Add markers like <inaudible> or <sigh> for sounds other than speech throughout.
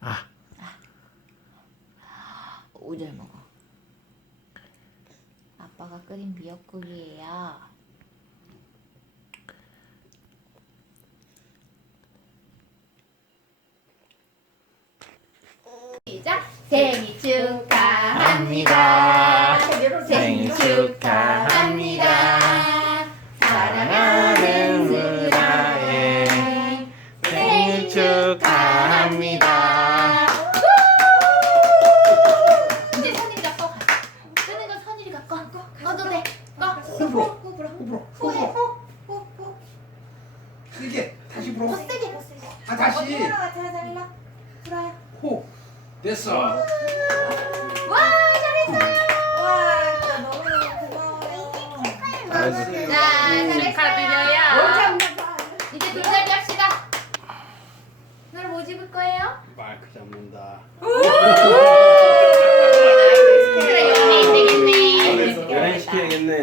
아. 오절 먹어. 아빠가 끓인 미역국이에요. 시작. 생일 축하합니다. 생일 축하. 축하합니다. 이제 선일이가 꺼. 끄는 건 선일이가 꺼. 꺼도 돼. 꺼. 호불호. 호불호. 호불호. 호불호. 호. 호. 호. 세게 다시 더 불어. 세게 더 세게. 아 다시. 어디로 같이 하자 일로. 불어요. 호. 됐어. 와 잘했어요. 와 진짜 너무너무 고마워요. 자 잘했어요. 축하드려요. 이제 돌잡이 합시다. 오늘 뭐 집을 거예요? 마이크 잡는다. 그래 연예인 되겠네. 연예인 시켜야겠네.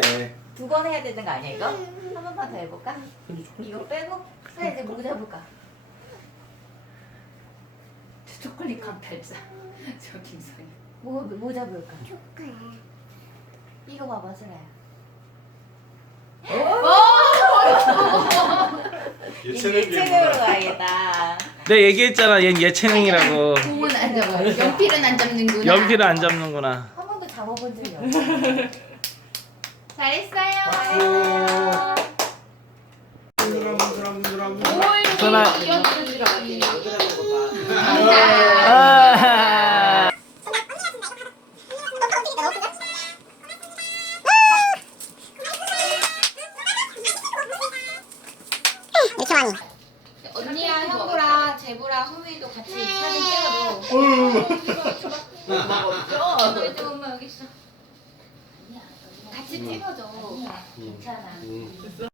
두 번 해야 되는 거 아니야 이거? 한 번만 더 해볼까? 이거 빼고 그래 이제 뭐 잡을까? <laughs> 저 초콜릿 깜팔자 저 김성희 뭐, 뭐 잡을까? 이거 봐봐 슬아야. 예체능으로 가야겠다 내가 얘기했잖아 얜 예체능이라고 공은 안 잡아. 연필은 안 잡는구나. 연필을 안 잡는구나 한 번도 잡아본 적이 없어. 잘했어요. 누람 누람. 뭘 선아. 이겨주지. 아 언니랑 형부랑 제부랑 후이도 같이 사진 찍어도. 너희 좀 엄마 여기 있어. 같이 찍어줘. 괜찮아.